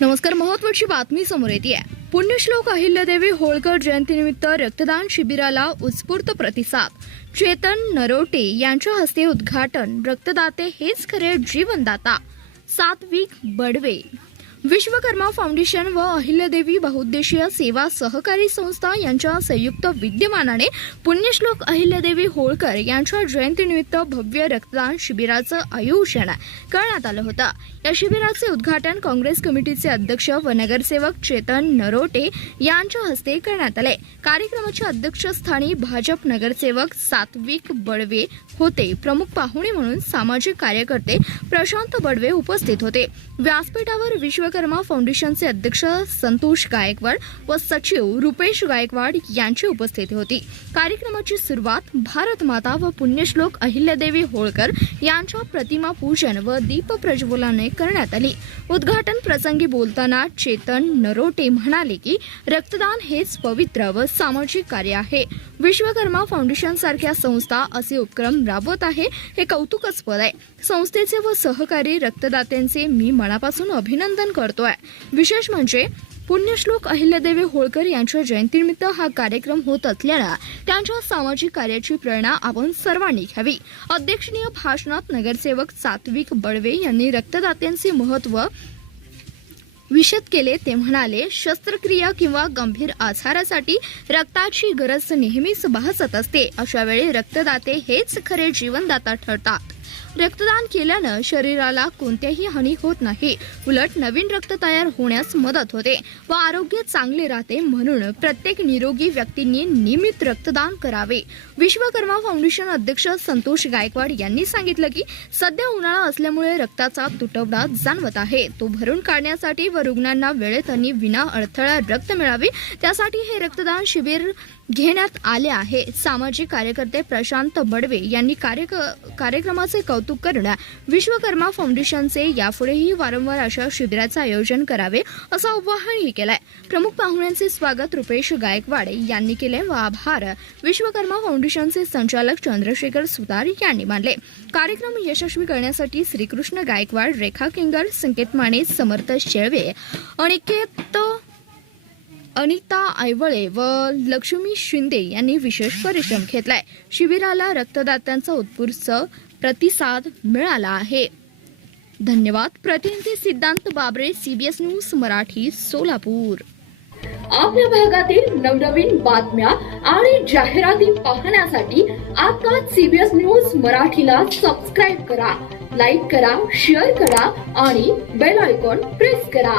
नमस्कार. महत्त्वाची बातमी समोर येते. पुण्यश्लोक अहिल्यादेवी होळकर जयंतीनिमित्त रक्तदान शिबिराला उत्स्फूर्त प्रतिसाद. चेतन नरोटे यांच्या हस्ते उद्घाटन. रक्तदाते हेच खरे जीवनदाता. सात्विक बडवे. विश्वकर्मा फाउंडेशन व अहिल्यादेवी बहुउद्देशीय सेवा सहकारी संस्था यांच्या संयुक्त विद्यमानाने पुण्यश्लोक अहिल्यादेवी होळकर यांच्या जयंतीनिमित्त भव्य रक्तदान शिबिराचं आयोजन करण्यात आलं होतं. या शिबिराचे उद्घाटन काँग्रेस कमिटीचे अध्यक्ष व नगरसेवक चेतन नरोटे यांच्या हस्ते करण्यात आले. कार्यक्रमाच्या अध्यक्षस्थानी भाजप नगरसेवक सात्विक बडवे होते. प्रमुख पाहुणे म्हणून सामाजिक कार्यकर्ते प्रशांत बडवे उपस्थित होते. व्यासपीठावर विश्वकर्मा फाउंडेशनचे अध्यक्ष संतोष गायकवाड व सचिव रुपेश गायकवाड यांची उपस्थिती होती. कार्यक्रमाची सुरुवात भारत माता व पुण्यश्लोक अहिल्यादेवी होळकर यांच्या प्रतिमा पूजन व दीप प्रज्वलनाने करण्यात आली. उद्घाटन प्रसंगी बोलताना चेतन नरोटे म्हणाले की रक्तदान हेच पवित्र व सामाजिक कार्य आहे. विश्वकर्मा फाउंडेशन सारख्या संस्था असे उपक्रम राबवत आहे हे कौतुकास्पद आहे. संस्थेचे व सहकारी रक्तदात्यांचे मी मनापासून अभिनंदन करतोय. विशेष म्हणजे पुण्यश्लोक अहिल्यादेवी होळकर यांच्या जयंतीनिमित्त हा कार्यक्रम होत असल्यानं त्यांच्या सामाजिक कार्याची प्रेरणा आपण सर्वांनी घ्यावी. अध्यक्षीय भाषणात नगरसेवक सात्विक बडवे यांनी रक्तदात्यांचे महत्त्व विशद केले. ते म्हणाले, शस्त्रक्रिया किंवा गंभीर आजारासाठी रक्ताची गरज नेहमीच भासत असते. अशा वेळी रक्तदाते हेच खरे जीवनदाता ठरतात. रक्तदान केल्यानं शरीराला कोणत्याही हानी होत नाही, उलट नवीन रक्त तयार होण्यास मदत होते व आरोग्य चांगले राहते. म्हणून प्रत्येक निरोगी व्यक्तींनी नियमित रक्तदान करावे. विश्वकर्मा फाउंडेशन अध्यक्ष संतोष गायकवाड यांनी सांगितलं की सध्या उन्हाळा असल्यामुळे रक्ताचा तुटवडा जाणवत आहे. तो भरून काढण्यासाठी व रुग्णांना वेळेत आणि विना अडथळा रक्त मिळावे त्यासाठी हे रक्तदान शिबिर घेण्यात आले आहे. सामाजिक कार्यकर्ते प्रशांत बडवे यांनी कार्यक्रमाचे कौतुक करून विश्वकर्मा फाउंडेशनचे यापुढेही वारंवार अशा शिबिराचे आयोजन करावे असं आवाहनही केलंय. प्रमुख पाहुण्यांचे स्वागत रुपेश गायकवाड यांनी केले व आभार विश्वकर्मा फाउंडेशनचे संचालक चंद्रशेखर सुतार यांनी मानले. कार्यक्रम यशस्वी करण्यासाठी श्रीकृष्ण गायकवाड, रेखा किंगर, संकेत माने, समर्थ शेळवे, अनिता आयवळे व लक्ष्मी शिंदे यांनी विशेष परिश्रम घेतलाय. शिबिराला रक्तदात्यांचा उत्स्फूर्त प्रतिसाद मिळाला आहे. धन्यवाद. प्रतिनिधी सिद्धांत बाबरे, CBS न्यूज मराठी, सोलापूर. आपल्या भागातील नवनवीन बातम्या आणि जाहिराती पाहण्यासाठी आता CBS न्यूज मराठीला सबस्क्राईब करा, लाईक करा, शेअर करा आणि बेल आयकॉन प्रेस करा.